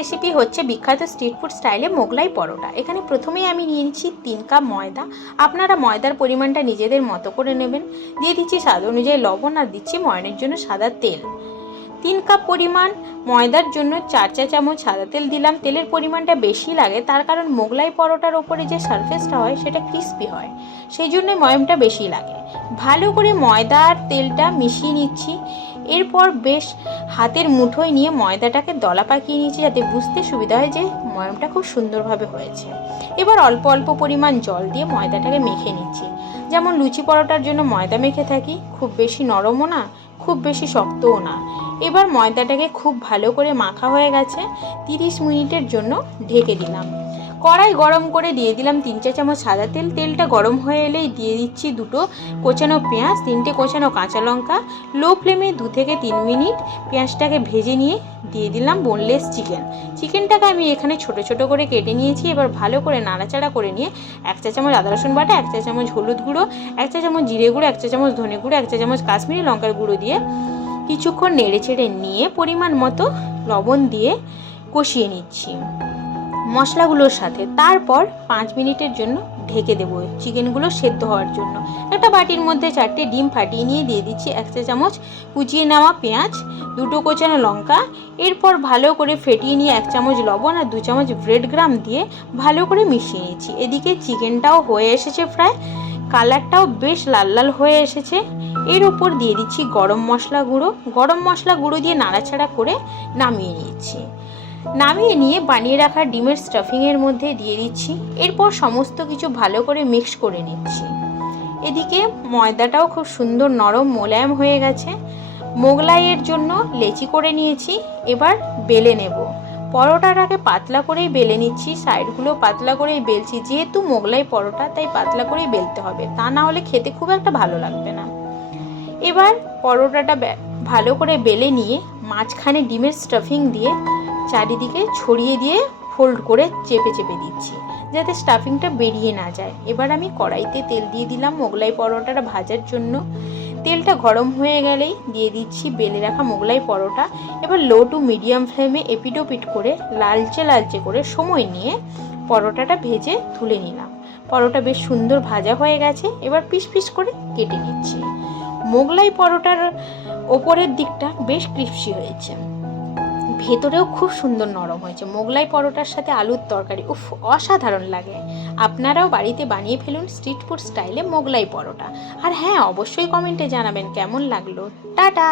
Recipe হচ্ছে বিখ্যাত street food স্টাইলে মোগলাই পরোটা। এখানে প্রথমেই আমি নিয়ে নিচ্ছি 3 কাপ ময়দা। আপনারা ময়দার পরিমাণটা নিজেদের মতো করে নেবেন। দিয়ে দিচ্ছি স্বাদ অনুযায়ী লবণ আর দিচ্ছি ময়ানের জন্য সাদা তেল। 3 কাপ পরিমাণ ময়দার জন্য 4 চা চামচ সাদা তেল দিলাম। তেলের পরিমাণটা বেশি লাগে, তার কারণ মোগলাই পরোটার ওপরে যে সারফেসটা হয় সেটা ক্রিস্পি হয়, সেই জন্যই ময়ামটা বেশি লাগে। ভালো করে ময়দা আর তেলটা মিশিয়ে নিচ্ছি। এরপর বেশ হাতের মুঠোয় নিয়ে ময়দাটাকে দলা পাকিয়ে নিচ্ছি, যাতে বুঝতে সুবিধা হয় যে ময়ামটা খুব সুন্দরভাবে হয়েছে। এবার অল্প অল্প পরিমাণ জল দিয়ে ময়দাটাকে মেখে নিচ্ছি। যেমন লুচি পরোটার জন্য ময়দা মেখে থাকি, খুব বেশি নরমও না খুব বেশি শক্তও না। এবার ময়দাটাকে খুব ভালো করে মাখা হয়ে গেছে। 30 মিনিটের জন্য ঢেকে দিলাম। কড়াই গরম করে দিয়ে দিলাম 3 চা চামচ সাদা তেল। তেলটা গরম হয়ে এলেই দিয়ে দিচ্ছি 2টো কোচানো পেঁয়াজ, 3টে কোচানো কাঁচা লঙ্কা। লো ফ্লেমে 2 থেকে 3 মিনিট পেঁয়াজটাকে ভেজে নিয়ে দিয়ে দিলাম বোনলেস চিকেন। চিকেনটাকে আমি এখানে ছোট ছোট করে কেটে নিয়েছি। এবার ভালো করে নাড়াচাড়া করে নিয়ে 1 চা চামচ আদা রসুন বাটা, 1 চা চামচ হলুদ গুঁড়ো, 1 চা চামচ জিরে গুঁড়ো, 1 চা চামচ ধনে গুঁড়ো, 1 চা চামচ কাশ্মীরি লঙ্কার গুঁড়ো দিয়ে কিছুক্ষণ নেড়ে ছেড়ে নিয়ে পরিমাণ মতো লবণ দিয়ে কষিয়ে নিচ্ছি মশলাগুলোর সাথে। তারপর 5 মিনিটের জন্য ঢেকে দেবো চিকেনগুলো সেদ্ধ হওয়ার জন্য। একটা বাটির মধ্যে 4টে ডিম ফাটিয়ে নিয়ে দিয়ে দিচ্ছি 1 চা চামচ কুচিয়ে নেওয়া পেঁয়াজ, 2টো কোচানো লঙ্কা। এরপর ভালো করে ফেটিয়ে নিয়ে 1 চামচ লবণ আর 2 চামচ ব্রেড গ্রাম দিয়ে ভালো করে মিশিয়ে নিচ্ছি। এদিকে চিকেনটাও হয়ে এসেছে প্রায়, কালারটাও বেশ লাল লাল হয়ে এসেছে। এর উপর দিয়ে দিচ্ছি গরম মশলা গুঁড়ো দিয়ে নাড়াচাড়া করে নামিয়ে নিচ্ছি। নামিয়ে নিয়ে বানিয়ে রাখা ডিমের স্টাফিংয়ের মধ্যে দিয়ে দিচ্ছি। এরপর সমস্ত কিছু ভালো করে মিক্স করে নিচ্ছি। এদিকে ময়দাটাও খুব সুন্দর নরম মোলায়েম হয়ে গেছে। মোগলাইয়ের জন্য লেচি করে নিয়েছি। এবার বেলে নেব। পরোটাটাকে পাতলা করেই বেলে নিচ্ছি, সাইডগুলো পাতলা করেই বেলছি। যেহেতু মোগলাই পরোটা তাই পাতলা করেই বেলতে হবে, তা না হলে খেতে খুব একটা ভালো লাগবে না। এবার পরোটাটা ভালো করে বেলে নিয়ে মাঝখানে ডিমের স্টাফিং দিয়ে চারিদিকে ছড়িয়ে দিয়ে ফোল্ড করে চেপে চেপে দিচ্ছি, যাতে স্টাফিংটা বেরিয়ে না যায়। এবার আমি কড়াইতে তেল দিয়ে দিলাম মোগলাই পরোটাটা ভাজার জন্য। তেলটা গরম হয়ে গেলেই দিয়ে দিচ্ছি বেলে রাখা মোগলাই পরোটা। এবার লো টু মিডিয়াম ফ্লেমে এপিটোপিট করে লালচে লালচে করে সময় নিয়ে পরোটাটা ভেজে তুলে নিলাম। পরোটা বেশ সুন্দর ভাজা হয়ে গেছে। এবার পিস পিস করে কেটে নিচ্ছি। মোগলাই পরোটার ওপরের দিকটা বেশ ক্রিস্পি হয়েছে, ভেতরেও খুব সুন্দর নরম হয়েছে। মোগলাই পরোটার সাথে আলুর তরকারি উফ অসাধারণ লাগে। আপনারাও বাড়িতে বানিয়ে ফেলুন স্ট্রিট ফুড স্টাইলে মোগলাই পরোটা। আর হ্যাঁ, অবশ্যই কমেন্টে জানাবেন কেমন লাগলো। টাটা।